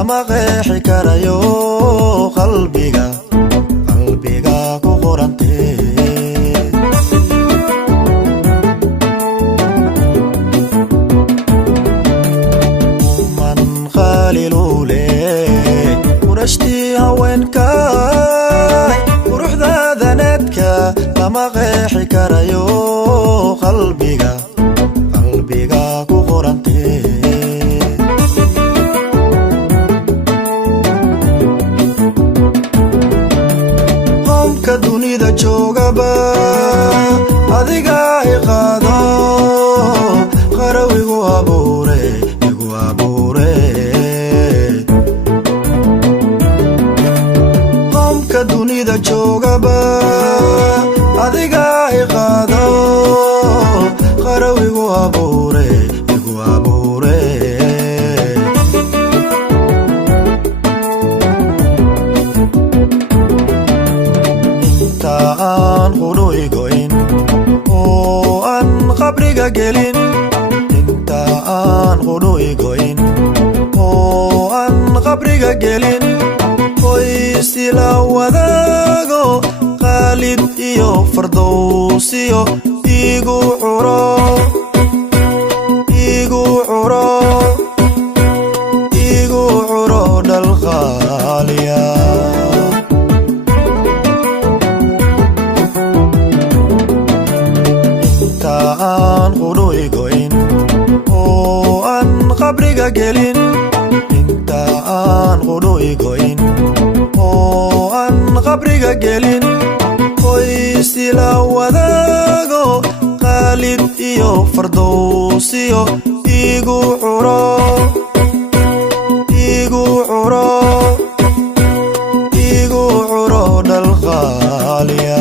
lama qeexi karayo qalbiga ku qorantee man qalilule qurashti haweenka quruxdaada needka lama qeexi karayo qalbiga ku qorantee dunida joogaba adiga ay qaado qaraw igu abuure qomka dunida joogaba adiga ay qaado qaraw igu abuure aan qudhuy go'in oo aan qabriga gelin inta aan qudhuy go'in oo aan qabriga gelin qoys ila wadaago qaalid iyo fardowsiyo igu curo dhal qaaliya aan qudhuy go'in oo aan qabriga gelin inta aan qudhuy go'in oo aan qabriga gelin qoys ila wadaago qaalid iyo fardowsiyo igu curo dhal qaaliya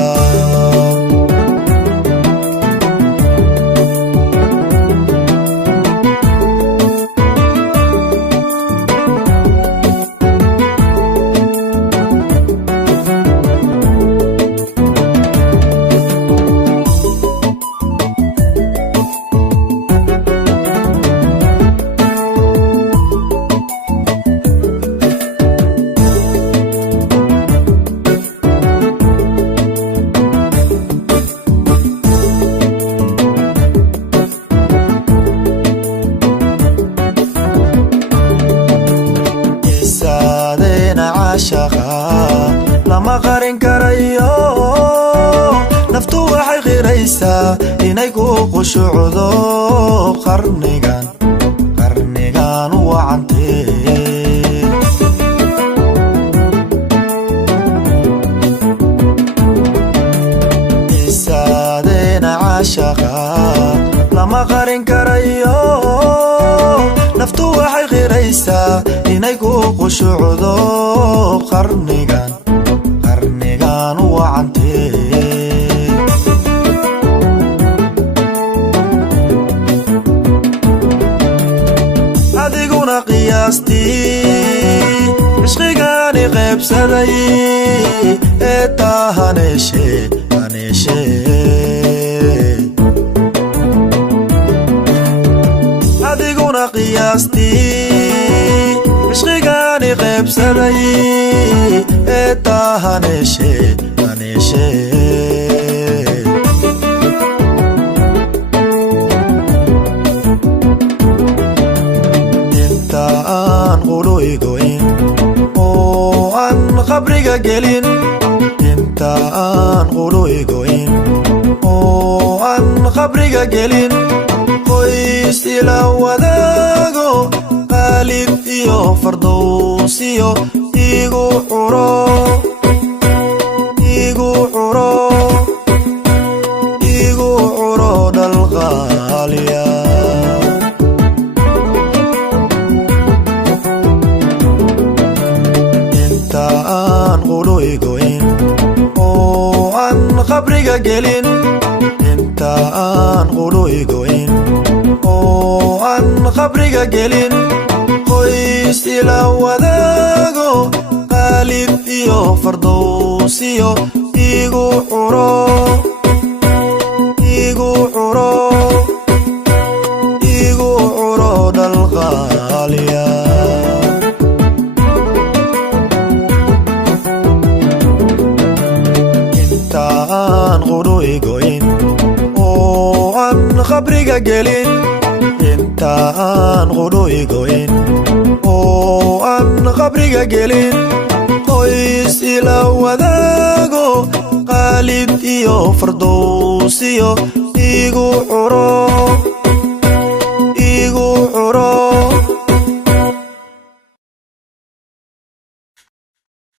lama qarin karayo naftu waxay qiraysaa inay ku qushucdo qarnigan wacantee isaadeena caashaqa lama qarin karayo naftu waxay qiraysaa inay ku qushucdo qarnigan wacantee adiguna qiyaastii cishqigaani qaybsaday ee taa haneeshee adiguna qiyaastii cishqigaani qaybsaday ee taa haneeshee inta aan qudhuy go'in oo aan qabriga gelin inta aan qudhuy go'in oo aan qabriga gelin qoys ila wadaago qaalid iyo fardowsiyo igu curo dhal qaaliya inta aan qudhuy go'in oo aan qabriga gelin inta aan qudhuy go'in oo aan qabriga gelin qoys ila wadaago qaalid iyo fardowsiyo igu curo dhal qaaliya qabriga gelin intaan qudhoygoyn oo aan qabriga gelin qoys ila wadaago qaalid iyo fardoosiyo igu curo